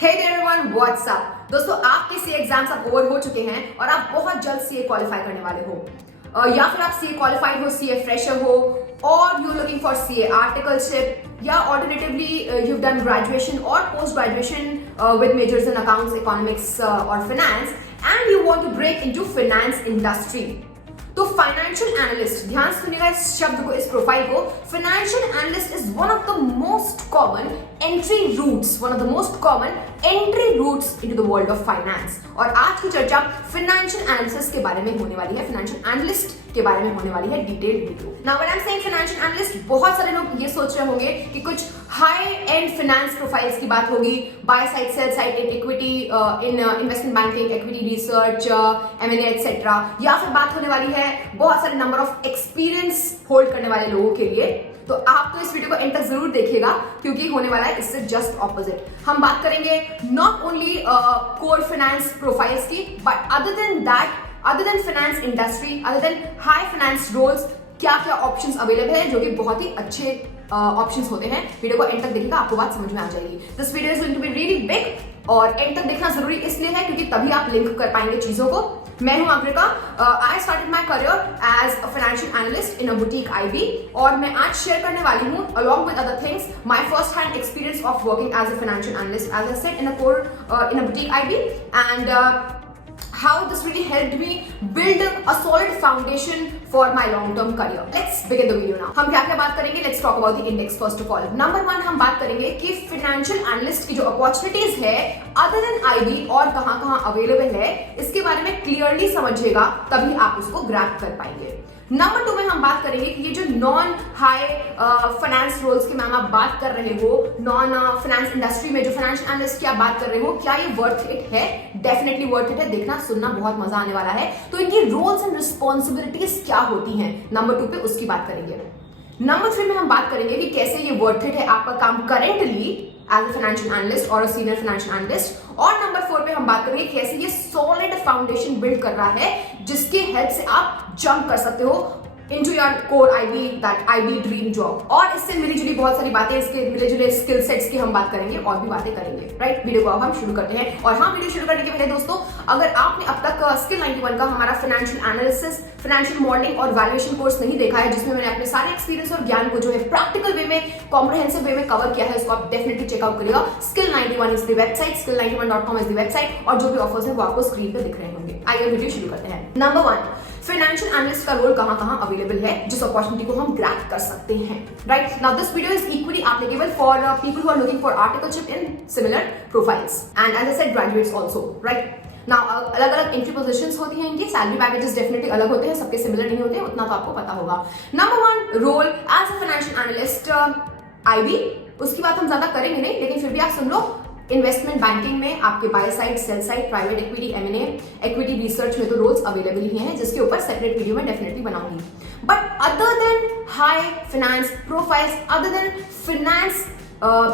Hey there everyone, what's up? दोस्तों आपके CA exams अब ओवर हो चुके हैं और आप बहुत जल्द सीए क्वालिफाई करने वाले हो या फिर आप सीए क्वालिफाइड हो, सीए फ्रेशर हो और you looking for CA articleship या ऑल्टरनेटिवली यू डन ग्रेजुएशन और post graduation with majors in accounts, economics और finance and you want to break into finance industry. तो फाइनेंशियल एनालिस्ट, ध्यान से सुनिएगा इस शब्द को, इस प्रोफाइल को। Financial analyst is one of the most common entry routes, one of the most common entry routes into the world of finance. और आज की चर्चा फाइनेंशियल एनालिसिस के बारे में होने वाली है, फाइनेंशियल एनालिस्ट के बारे में होने वाली है detail video. Now when I am saying financial analyst, बहुत सारे लोग ये सोच रहे होंगे कि कुछ हाई एंड फाइनेंस प्रोफाइल्स की बात होगी, bye side, sell side, in equity, in investment banking, equity research, MNA etcetera, या फिर बात होने वाली है बहुत सारे नंबर ऑफ एक्सपीरियंस होल्ड करने वाले लोगों के लिए। तो आप तो इस वीडियो को एंड तक जरूर देखिएगा क्योंकि होने वाला है इससे जस्ट ऑपोजिट। हम बात करेंगे not only core finance profiles की, but other than that, other than finance industry, other than high finance roles, क्या क्या ऑप्शंस अवेलेबल है जो कि बहुत ही अच्छे ऑप्शंस होते हैं। वीडियो को एंड तक देखिएगा, आपको बात समझ में आ जाएगी। This video is going to be really big और एंड तक देखना जरूरी इसलिए है क्योंकि तभी आप लिंक कर पाएंगे चीजों को। मैं हूं Agrika, I started my career as a financial analyst in a boutique IB और मैं आज शेयर करने वाली हूं along with other things my first hand experience of working as a financial analyst, as I said, in a core in a boutique IB, and how this really helped me build a solid foundation for my long term career. Let's begin the video now. हम क्या क्या बात करेंगे? Let's talk about the index first of all. Number 1 हम बात करेंगे कि financial analyst की जो अपॉर्चुनिटीज है अदर देन आईबी और कहां अवेलेबल है, इसके बारे में क्लियरली समझिएगा, तभी आप उसको ग्रैब कर पाएंगे। नंबर 2 में हम बात करेंगे कि ये जो नॉन हाई फाइनेंस रोल्स की मैम आप बात कर रहे हो, नॉन फाइनेंस इंडस्ट्री में जो फाइनेंशियल एनालिस्ट की आप बात कर रहे हो, क्या ये वर्थ इट है? डेफिनेटली वर्थ इट है, देखना सुनना बहुत मजा आने वाला है। तो इनकी रोल्स एंड रिस्पॉन्सिबिलिटीज क्या होती हैं, नंबर 2 पे उसकी बात करेंगे। नंबर 3 में हम बात करेंगे कि कैसे ये वर्थ इट है आपका काम currently as a financial analyst और सीनियर फाइनेंशियल एनालिस्ट। और नंबर 4 पे हम बात करेंगे कैसे ये सॉलिड फाउंडेशन बिल्ड कर रहा है जिसके हेल्प से आप जंप कर सकते हो into your core IB, that IB dream job। और इससे मिली जुली बहुत सारी बातें, इसके मिले जुले स्किल सेट्स की हम बात करेंगे और भी बातें करेंगे, राइट। वीडियो को अब हम शुरू करते हैं। और हाँ, वीडियो शुरू करने के पहले दोस्तों, अगर आपने अब तक स्किल 91 का हमारा फाइनेंशियल एनालिसिस, फाइनेंशियल मॉडलिंग और वैल्यूएशन कोर्स नहीं देखा है, जिसमें मैंने अपने सारे एक्सपीरियंस और ज्ञान को जो है प्रैक्टिकल वे में, कॉम्प्रिहेंसिव वे में कवर किया है, उसको आप डेफिनेटली चेकआउट करिएगा। Skill 91 is the website, skill91.com is the website, और जो भी ऑफर्स है वो आपको स्क्रीन पे दिख रहे होंगे। आइए वीडियो शुरू करते हैं। नंबर 1, फाइनेंशियल एनालिस्ट का रोल कहां अवेलेबल है, जिस अपॉर्चुनिटी को हम ग्रैब कर सकते हैं, right. Now this video is equally applicable for people who are looking for articleship in similar profiles and as I said graduates also, right. Now अलग अलग एंट्री पोजीशंस होती हैं इनकी, सैलरी पैकेजेस डेफिनेटली अलग होते हैं, सबके सिमिलर नहीं होते, उतना तो आपको पता होगा। Number 1 role as a financial analyst IB, उसकी बात हम ज्यादा करेंगे नहीं, लेकिन फिर भी आप सुन लो। इन्वेस्टमेंट बैंकिंग में आपके bye side, sell side, private equity, MNA, equity research में तो रोल्स अवेलेबल ही हैं, जिसके ऊपर सेपरेट वीडियो में डेफिनेटली बनाऊंगी। But other than high finance profiles, other than finance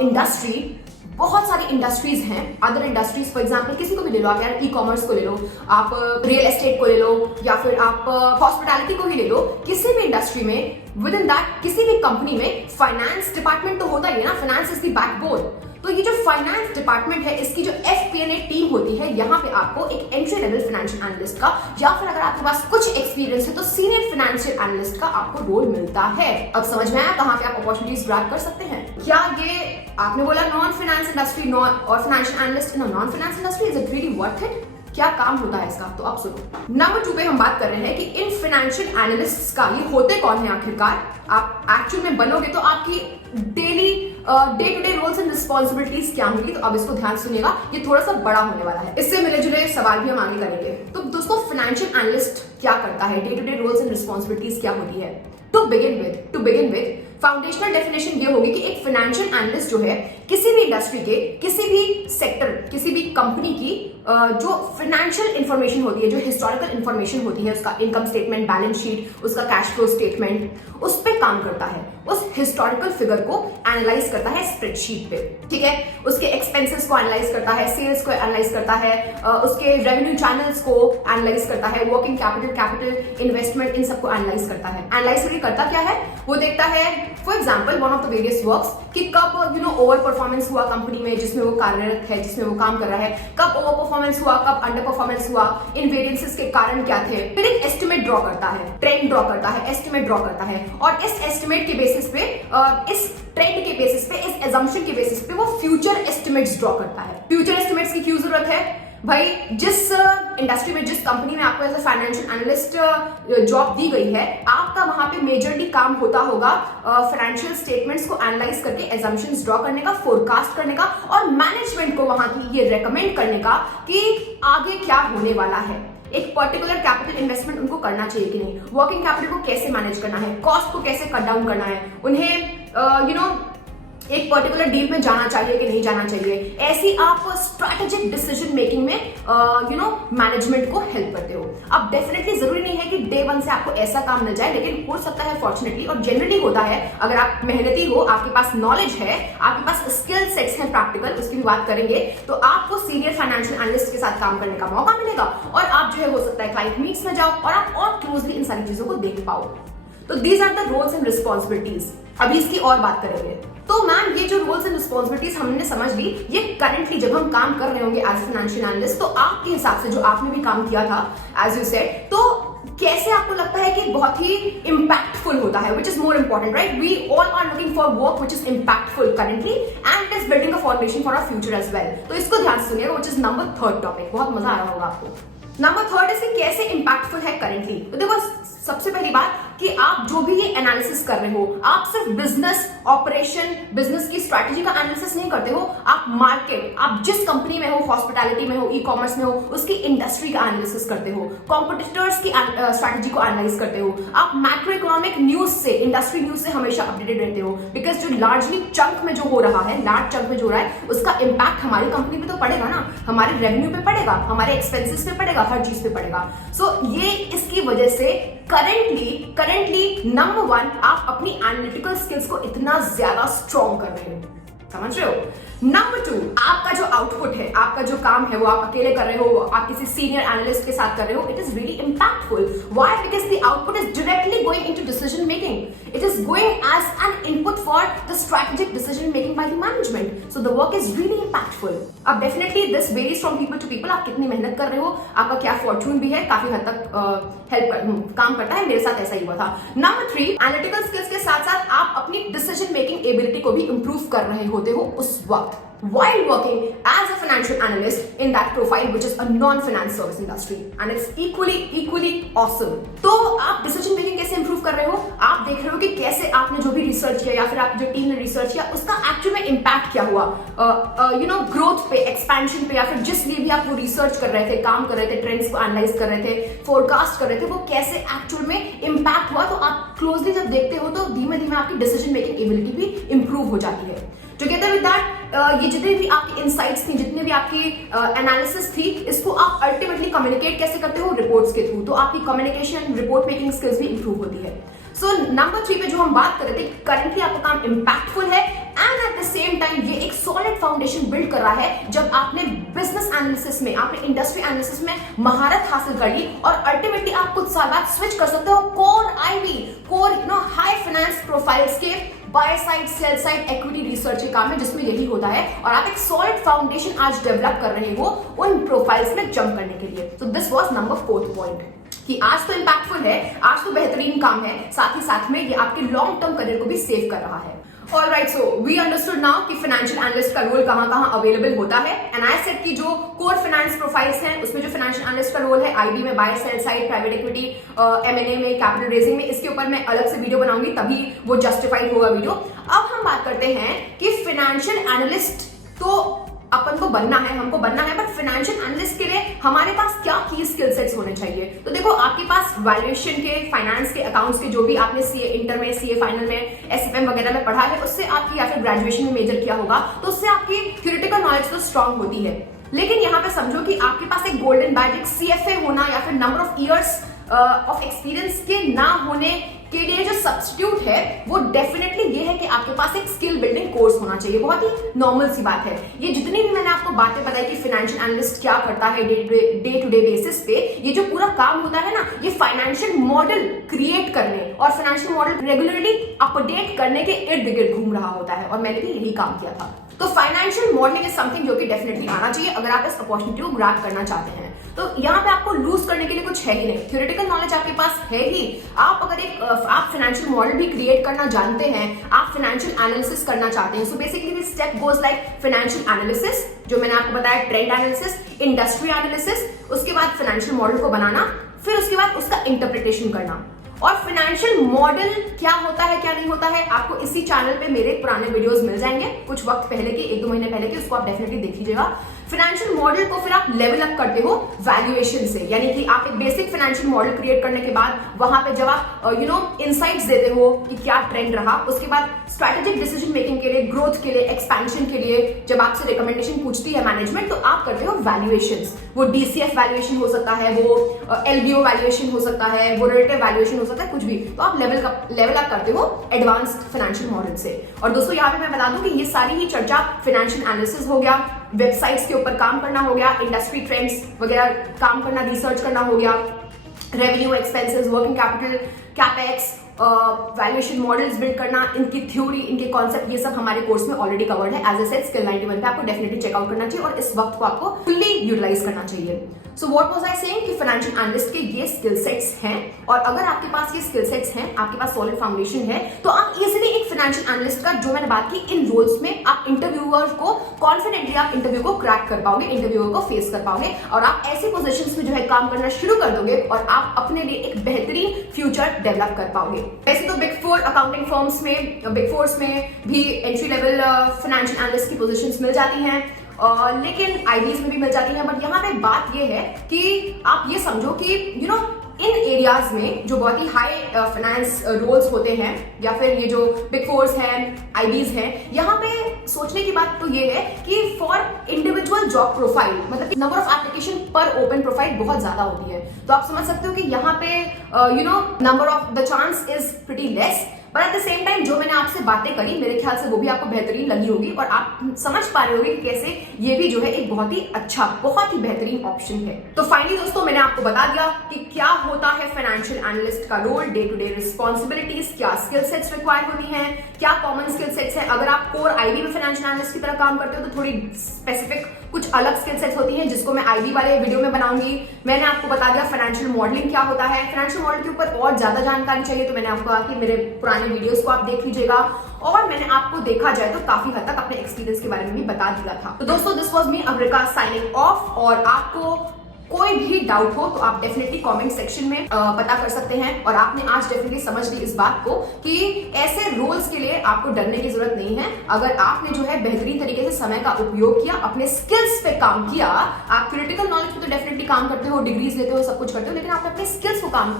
industry, बहुत सारी इंडस्ट्रीज हैं। अदर इंडस्ट्रीज फॉर एग्जांपल किसी को भी ले लो, आप यार ई कॉमर्स को ले लो, आप रियल एस्टेट को ले लो, या फिर आप हॉस्पिटैलिटी को ही ले लो। किसी भी इंडस्ट्री में, विद इन दैट किसी भी कंपनी में फाइनेंस डिपार्टमेंट तो होता ही है ना, फाइनेंस इज द बैकबोन। तो ये जो फाइनेंस डिपार्टमेंट है, इसकी जो एफपीएनए टीम होती है, यहाँ पे आपको एक एंट्री लेवल फाइनेंशियल एनालिस्ट का, या फिर अगर आपके पास कुछ एक्सपीरियंस है तो सीनियर फाइनेंशियल एनालिस्ट का आपको रोल मिलता है। अब समझ में आया कहाँ पे आप अपॉर्चुनिटीज ग्रैब कर सकते हैं? क्या ये आपने बोला नॉन फाइनेंस इंडस्ट्री और financial analyst in non finance industry, is it really worth it? क्या काम होता है इसका? तो आप सुनो। नंबर 2 पे हम बात कर रहे हैं कि इन फाइनेंशियल एनालिस्ट्स का ये होते कौन है आखिरकार। आप एक्चुअल में बनोगे तो आपकी daily day to day roles and responsibilities क्या होंगी, तो अब इसको ध्यान सुनिएगा, ये थोड़ा सा बड़ा होने वाला है, इससे मिले जुले सवाल भी हम आगे करेंगे। तो दोस्तों फाइनेंशियल एनालिस्ट क्या करता है, day to day roles and responsibilities क्या होती है? To begin with foundational definition ये होगी कि एक फाइनेंशियल एनालिस्ट जो है किसी भी इंडस्ट्री के, किसी भी सेक्टर, किसी भी कंपनी की जो फाइनेंशियल इंफॉर्मेशन होती है, जो हिस्टोरिकल इंफॉर्मेशन होती है, उसका इनकम स्टेटमेंट, बैलेंस शीट, उसका कैश फ्लो स्टेटमेंट, उस पर काम करता है। उस हिस्टोरिकल फिगर को एनालाइज करता है स्प्रेडशीट पे, ठीक है। उसके एक्सपेंसेस को एनालाइज करता है, सेल्स को एनालाइज करता है, उसके रेवेन्यू चैनल्स को एनालाइज करता है, वर्किंग कैपिटल, इन्वेस्टमेंट, इन सबको एनालाइज करता है। एनालाइज करके करता क्या है, वो देखता है for example one of the various works कि कब ओवर परफॉर्मेंस हुआ कंपनी में जिसमें वो कार्यरत है, जिसमें वो काम कर रहा है, कब ओवर परफॉर्मेंस हुआ, कब अंडर परफॉर्मेंस हुआ, इन वेरिएंसेस के कारण क्या थे। फिर एक एस्टिमेट ड्रॉ करता है, ट्रेंड ड्रॉ करता है, एस्टिमेट ड्रॉ करता है, और इस एस्टिमेट के बेसिस पे, इस ट्रेंड के बेसिस पे, इस एजम्पशन के बेसिस पे वो फ्यूचर एस्टिमेट्स ड्रॉ करता है। फ्यूचर एस्टिमेट्स की क्यों जरूरत है भाई? जिस इंडस्ट्री में, जिस कंपनी में आपको as a financial analyst job दी गई है, आपका वहां पे मेजरली काम होता होगा फाइनेंशियल स्टेटमेंट्स को एनालाइज करके एजम्पशंस ड्रॉ करने का, फोरकास्ट करने का, और मैनेजमेंट को वहां की ये रेकमेंड करने का कि आगे क्या होने वाला है। एक पर्टिकुलर कैपिटल इन्वेस्टमेंट उनको करना चाहिए कि नहीं, वर्किंग कैपिटल को कैसे मैनेज करना है, कॉस्ट को कैसे कट डाउन करना है, उन्हें एक पर्टिकुलर डील में जाना चाहिए कि नहीं जाना चाहिए। ऐसी आप स्ट्रैटेजिक डिसीजन मेकिंग में मैनेजमेंट को हेल्प करते हो। अब डेफिनेटली जरूरी नहीं है कि डे वन से आपको ऐसा काम मिल जाए, लेकिन हो सकता है फॉर्चुनेटली और जनरली होता है, अगर आप मेहनती हो, आपके पास नॉलेज है, आपके पास स्किल सेट्स हैं प्रैक्टिकल, उसकी भी बात करेंगे, तो आपको सीनियर फाइनेंशियल एनालिस्ट के साथ काम करने का मौका मिलेगा और आप जो है हो सकता है क्लाइंट मीट्स में जाओ और आप और क्लोजली इन सारी चीजों को देख पाओ। तो these are the roles and responsibilities. अभी इसकी और बात करेंगे। तो मैम ये जो रोल्स एंड रिस्पॉन्सिबिलिटीज हमने समझ ली, ये करंटली जब हम काम कर रहे होंगे एज फाइनेंशियल एनालिस्ट, तो आपके हिसाब से जो आपने भी काम किया था एज यू सेड, तो कैसे आपको लगता है कि बहुत ही इंपैक्टफुल होता है, which is more important, right? We all are looking for work which is impactful currently and it is building a foundation for our future as well. तो इसको ध्यान से सुनिएगा, which is number third topic. बहुत मजा आ रहा होगा आपको। नंबर थर्ड इज कैसे इंपैक्टफुल है करंटली। तो देखो, सबसे पहली बात कि आप जो भी ये एनालिसिस कर रहे हो, आप सिर्फ बिजनेस ऑपरेशन, बिजनेस की स्ट्रैटेजी का एनालिसिस नहीं करते हो, आप मार्केट, आप जिस कंपनी में हो, हॉस्पिटैलिटी में हो, ई कॉमर्स में हो, उसकी इंडस्ट्री का एनालिसिस करते हो, कॉम्पिटिटर्स की स्ट्रैटेजी को एनालाइज करते हो, आप मैक्रो इकोनॉमिक न्यूज से, इंडस्ट्री न्यूज से हमेशा अपडेटेड रहते हो, बिकॉज जो लार्जली चंक में जो हो रहा है, लार्ज चंक में जो हो रहा है, उसका इंपैक्ट हमारी कंपनी पे तो पड़ेगा ना, हमारे रेवेन्यू पे पड़ेगा, हमारे एक्सपेंसेस पे पड़ेगा, हर चीज पे पड़ेगा। सो ये इसकी वजह से करंटली नंबर वन, आप अपनी एनालिटिकल स्किल्स को इतना ज्यादा स्ट्रॉन्ग कर रहे हो, समझ रहे हो। नंबर टू, आपका जो आउटपुट है, आपका जो काम है, वो आप अकेले कर रहे हो, आप किसी सीनियर एनालिस्ट के साथ कर रहे हो, it is really impactful. Why? Because the output is directly going into decision making, it is going as an input for the strategic decision making by the management, so the work is really impactful. अब definitely this varies from people to people, आप कितनी मेहनत कर रहे हो, आपका क्या Fortune भी है, काफी हद तक काम करता है, मेरे साथ ऐसा ही हुआ था। नंबर थ्री, एनालिटिकल स्किल्स के साथ साथ आप अपनी डिसीजन मेकिंग एबिलिटी को भी इंप्रूव कर रहे होते हो उस वक्त, while working as a financial analyst in that profile which is a non-finance service industry, and it's equally awesome। तो आप डिसीजन मेकिंग कैसे इंप्रूव कर रहे हो? आप देख रहे हो कि कैसे आपने जो भी रिसर्च किया या फिर आपकी जो टीम ने रिसर्च किया, उसका एक्चुअल में इंपैक्ट क्या हुआ, ग्रोथ पे, एक्सपेंशन पे, या फिर जिस लिए भी आप वो रिसर्च कर रहे थे, काम कर रहे थे, ट्रेंड्स को एनालाइज कर रहे थे, फोरकास्ट कर रहे थे, वो कैसे एक्चुअल में इंपैक्ट हुआ। तो आप क्लोजली जब देखते हो तो धीमे धीमे आपकी डिसीजन मेकिंग एबिलिटी भी इंप्रूव हो जाती है। टुगेदर विद दैट, ये जितने भी आपकी इनसाइट्स थी, जितने भी आपकी एनालिसिस थी, इसको आप अल्टीमेटली कम्युनिकेट कैसे करते हो? रिपोर्ट्स के थ्रू। तो आपकी कम्युनिकेशन, रिपोर्ट मेकिंग स्किल्स भी इंप्रूव होती है। सो नंबर थ्री पे जो हम बात कर रहे थे, करंटली आपका काम इंपैक्टफुल है and at the same time ये एक सॉलिड फाउंडेशन बिल्ड कर रहा है। जब आपने बिजनेस एनालिसिस में, आपने इंडस्ट्री एनालिसिस में महारत हासिल कर ली और अल्टीमेटली आप कुछ साल बाद स्विच कर सकते हो core IB, core high finance profiles के buy side, sell side, equity research के काम में, जिसमें यही होता है, और आप एक सॉलिड फाउंडेशन आज डेवलप कर रहे हो उन प्रोफाइल्स में जंप करने के लिए। So this was number fourth point कि आज तो इंपैक्टफुल है, आज तो बेहतरीन काम है, साथ ही साथ में ये आपके लॉन्ग टर्म करियर को भी सेव कर रहा है। Alright, so we understood now कि फाइनेंशियल एनालिस्ट का रोल कहाँ अवेलेबल होता है, एंड आई सेड कि जो कोर फाइनेंस प्रोफाइल्स हैं उसमें जो फाइनेंशियल एनालिस्ट का रोल है, आईबी में, buy sell side, private equity, MNA में, कैपिटल रेजिंग में, इसके ऊपर मैं अलग से वीडियो बनाऊंगी, तभी वो जस्टिफाइड होगा वीडियो। अब हम बात करते हैं कि फाइनेंशियल एनालिस्ट तो अपन को बनना है, हमको बनना है, बट फाइनेंशियल एनालिस्ट के लिए हमारे पास क्या की स्किल सेट्स होने चाहिए? तो देखो, आपके पास वैल्यूएशन के, फाइनेंस के, अकाउंट्स के, जो भी आपने सीए इंटर में, सीए फाइनल में, एसएफएम वगैरह में पढ़ा है, उससे आपकी, या फिर ग्रेजुएशन में मेजर किया होगा, तो उससे आपकी थ्योरेटिकल नॉलेज तो स्ट्रांग होती है। लेकिन यहाँ पे समझो कि आपके पास एक गोल्डन बैज, एक सीएफए होना, या फिर number of years of experience के ना होने के लिए जो सब्स्टिट्यूट है वो डेफिनेटली ये है कि आपके पास एक स्किल बिल्डिंग कोर्स होना चाहिए। बहुत ही नॉर्मल सी बात है। ये जितनी भी मैंने आपको बातें बताई कि फाइनेंशियल एनालिस्ट क्या करता है डे टू डे बेसिस पे, ये जो पूरा काम होता है ना, ये फाइनेंशियल मॉडल क्रिएट करने और फाइनेंशियल मॉडल रेगुलरली अपडेट करने के इर्द गिर्द घूम रहा होता है, और मैंने भी यही काम किया था। तो फाइनेंशियल मॉडलिंग इज समथिंग जो कि डेफिनेटली आना चाहिए अगर आप इस अपॉर्चुनिटी को ग्रैब करना चाहते हैं। तो यहाँ पे आपको लूज करने के लिए कुछ है ही नहीं, थ्योरेटिकल नॉलेज आपके पास है ही। आप अगर आप फाइनेंशियल मॉडल भी क्रिएट करना जानते हैं, आप फाइनेंशियल एनालिसिस करना चाहते हैं, so basically step goes like financial analysis, जो मैंने आपको बताया, ट्रेंड एनालिसिस, इंडस्ट्री एनालिसिस, उसके बाद फाइनेंशियल मॉडल को बनाना, फिर उसके बाद उसका इंटरप्रिटेशन करना। और फाइनेंशियल मॉडल क्या होता है क्या नहीं होता है, आपको इसी चैनल पे मेरे पुराने वीडियोस मिल जाएंगे कुछ वक्त पहले के, 1-2 महीने पहले के, उसको आप डेफिनेटली देख लीजिएगा। फाइनेंशियल मॉडल को फिर आप लेवल अप करते हो वैल्यूएशन से, यानी कि आप एक बेसिक फाइनेंशियल मॉडल क्रिएट करने के बाद वहां पे जब आप इनसाइट्स देते हो कि क्या ट्रेंड रहा, उसके बाद स्ट्रैटेजिक डिसीजन मेकिंग के लिए, ग्रोथ के लिए, एक्सपेंशन के लिए जब आपसे रिकमेंडेशन पूछती है मैनेजमेंट, तो आप करते हो वैल्यूएशंस। वो डीसीएफ वैल्यूएशन हो सकता है, वो एलबीओ वैल्यूएशन हो सकता है, वो रिलेटिव वैल्यूएशन हो सकता है, कुछ भी। तो आप लेवल अप करते हो एडवांस्ड फाइनेंशियल मॉडल से। और दोस्तों यहाँ पे मैं बता दूं कि ये सारी ही चर्चा फाइनेंशियल एनालिसिस हो गया, वेबसाइट्स के ऊपर काम करना हो गया, इंडस्ट्री ट्रेंड्स वगैरह काम करना, रिसर्च करना हो गया, revenue, expenses, working capital, capex, valuation models build करना, इनकी थ्योरी, इनके कॉन्सेप्ट, ये सब हमारे कोर्स में ऑलरेडी कवर्ड है। एज ए सेड स्किल 91 पे आपको डेफिनेटली चेकआउट करना चाहिए और इस वक्त को आपको फुल्ली यूटिलाइज करना चाहिए। So what was I saying कि फाइनेंशियल एनालिस्ट के ये स्किल सेट्स हैं, और अगर आपके पास ये स्किल सेट्स हैं, आपके पास सॉलिड फाउंडेशन है, तो आप इजीली एक फाइनेंशियल एनालिस्ट का, जो मैंने बात की, इन रोल्स में आप इंटरव्यूअर्स को कॉन्फिडेंटली आप इंटरव्यू को क्रैक कर पाओगे, इंटरव्यूअर को फेस कर पाओगे, और आप ऐसे पोजीशंस में जो है काम करना शुरू कर दोगे और आप अपने लिए एक बेहतरीन फ्यूचर डेवलप कर पाओगे। वैसे तो बिग फोर अकाउंटिंग फर्म्स में, बिग फोर्स में भी एंट्री लेवल फाइनेंशियल एनालिस्ट की पोजीशंस मिल जाती हैं, लेकिन आईबीज में भी मिल जाती है। बट यहाँ पे बात ये है कि आप ये समझो कि इन एरियाज में जो बहुत ही हाई फाइनेंस रोल्स होते हैं, या फिर ये जो बिग फोर्स हैं, आईबीज हैं, यहाँ पे सोचने की बात तो ये है कि फॉर इंडिविजुअल जॉब प्रोफाइल, मतलब नंबर ऑफ एप्लीकेशन पर ओपन प्रोफाइल बहुत ज्यादा होती है। तो आप समझ सकते हो कि यहाँ पे number of the chance is pretty less, but at the same time जो मैंने आपसे बातें करी, मेरे ख्याल से वो भी आपको बेहतरीन लगी होगी, और आप समझ पा रहे होगे कि कैसे ये भी जो है एक बहुत ही अच्छा, बहुत ही बेहतरीन ऑप्शन है। तो फाइनली दोस्तों, मैंने आपको बता दिया कि क्या होता है फाइनेंशियल एनालिस्ट का role, day to day responsibilities, क्या स्किल सेट्स रिक्वायर होती हैं, क्या कॉमन स्किल सेट्स है। अगर आप कोर आईबी में फाइनेंशियल एनालिस्ट की तरह काम करते हो तो थोड़ी स्पेसिफिक कुछ अलग स्किल सेट्स होती हैं, जिसको मैं आईबी वाले वीडियो में बनाऊंगी। मैंने आपको बता दिया फाइनेंशियल मॉडलिंग क्या होता है। फाइनेंशियल मॉडल के ऊपर और ज्यादा जानकारी चाहिए तो मैंने आपको कहा कि मेरे पुराने वीडियोस को आप देख लीजिएगा, और मैंने आपको देखा जाए तो काफी हद तक अपने एक्सपीरियंस के बारे में भी बता दिया था। तो दोस्तों, this was me Amrita signing off, और आपको कोई भी डाउट हो तो आप डेफिनेटली कमेंट सेक्शन में पता कर सकते हैं। और आपने आज डेफिनेटली समझ ली इस बात को कि ऐसे रोल्स के लिए आपको डरने की जरूरत नहीं है। अगर आपने जो है बेहतरीन तरीके से समय का उपयोग किया, अपने स्किल्स पे काम किया, आप क्रिटिकल नॉलेज पे तो डेफिनेटली काम करते हो, डिग्रीज लेते हो, सब कुछ करते हो, लेकिन आपने अपने स्किल्स को काम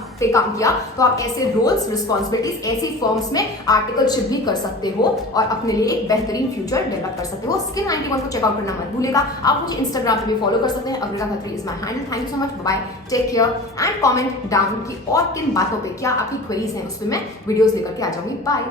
किया, तो आप ऐसे रोल्स, रिस्पॉन्सिबिलिटीज, ऐसी फर्म्स में आर्टिकलशिप भी कर सकते हो और अपने लिए एक बेहतरीन फ्यूचर डेवलप कर सकते हो। स्किल 91 को चेकआउट करना मत भूलिएगा। आप मुझे इंस्टाग्राम पे भी फॉलो कर सकते हैं, Amrita Khatri is my handle. Thank you so much, bye, take care and comment down कि और किन बातों पे क्या आपकी क्वेरीज हैं, उस पर मैं वीडियोस लेकर के आ जाऊंगी। बाय।